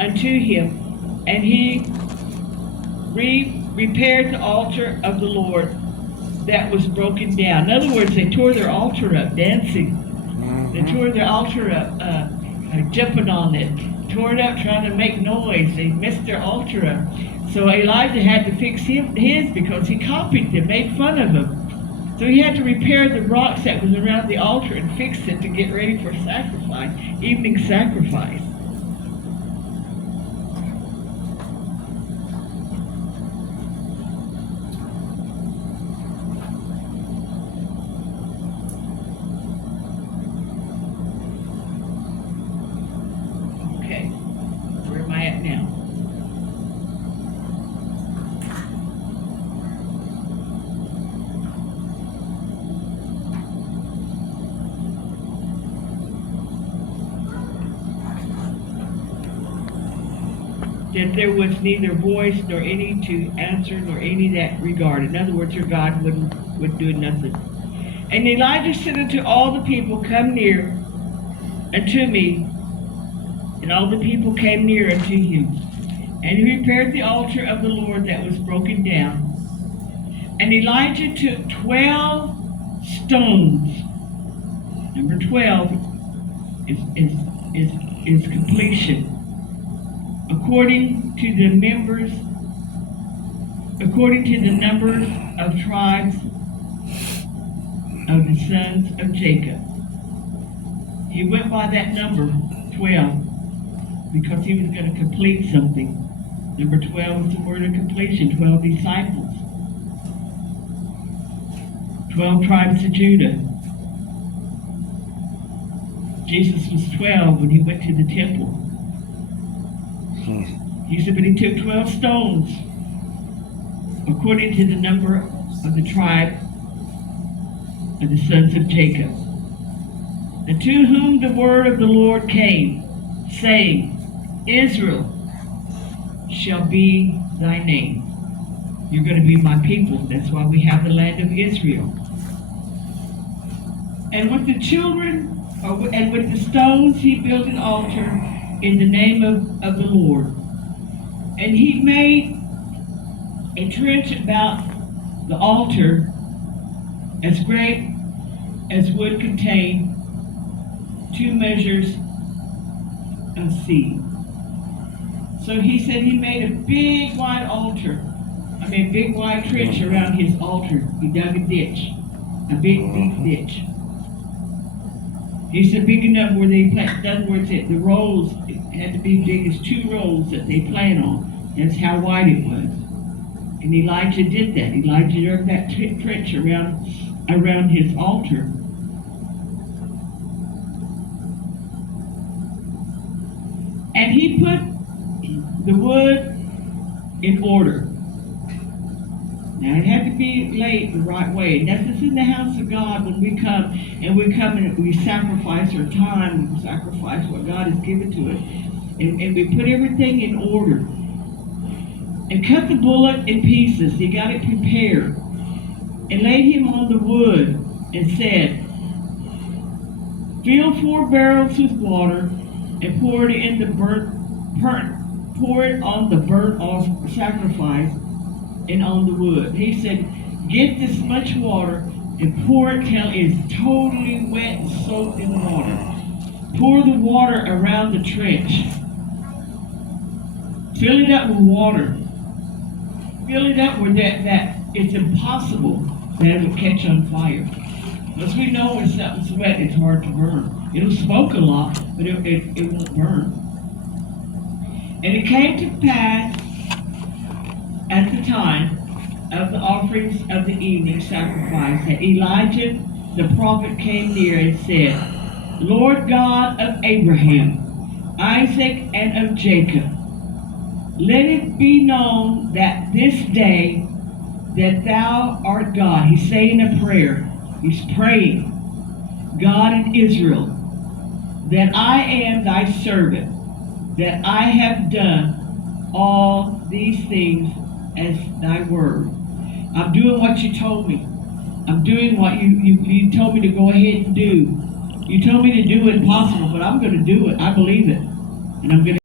unto him, and he repaired the altar of the Lord that was broken down. In other words, they tore their altar up dancing. They tore their altar up jumping on it, tore it up trying to make noise. They messed their altar up. So Elijah had to fix his because he copied them, made fun of them. So he had to repair the rocks that was around the altar and fix it to get ready for sacrifice, evening sacrifice. Okay, where am I at now? That there was neither voice nor any to answer nor any that regard. In other words, your God would do nothing. And Elijah said unto all the people, Come near unto me. And all the people came near unto him. And he repaired the altar of the Lord that was broken down. And Elijah took 12 stones. Number 12 is completion. According to the numbers of tribes of the sons of Jacob. He went by that number, 12, because he was going to complete something. Number 12 is the word of completion, 12 disciples. 12 tribes of Judah. Jesus was 12 when he went to the temple. He said, but he took 12 stones, according to the number of the tribe of the sons of Jacob, and to whom the word of the Lord came, saying, Israel shall be thy name. You're going to be my people. That's why we have the land of Israel. And with the and with the stones he built an altar in the name of the Lord. And he made a trench about the altar as great as would contain 2 measures of seed. So he said he made a big wide big wide trench around his altar. He dug a ditch, a big deep ditch. He said big enough where they plant, in other words, the rows had to be big as 2 rows that they plant on. That's how wide it was. And Elijah did that. Elijah dug that trench around his altar. And he put the wood in order. Now it had to be laid the right way. And that's just in the house of God when we come and we sacrifice our time, we sacrifice what God has given to us. And we put everything in order. And cut the bullock in pieces. He got it prepared. And laid him on the wood and said, Fill 4 barrels with water and pour it on the burnt sacrifice and on the wood. He said, get this much water and pour it till it's totally wet and soaked in the water. Pour the water around the trench. Fill it up with water. Fill it up with that it's impossible that it will catch on fire. Because we know when something's wet, it's hard to burn. It'll smoke a lot, but it won't burn. And it came to pass at the time of the offerings of the evening sacrifice that Elijah the prophet came near and said, Lord God of Abraham, Isaac, and of Jacob, let it be known that this day that thou art God. He's saying a prayer. He's praying, God in Israel, that I am thy servant, that I have done all these things as thy word. I'm doing what you told me. I'm doing what you told me to go ahead and do. You told me to do it impossible, but I'm going to do it. I believe it. And I'm going to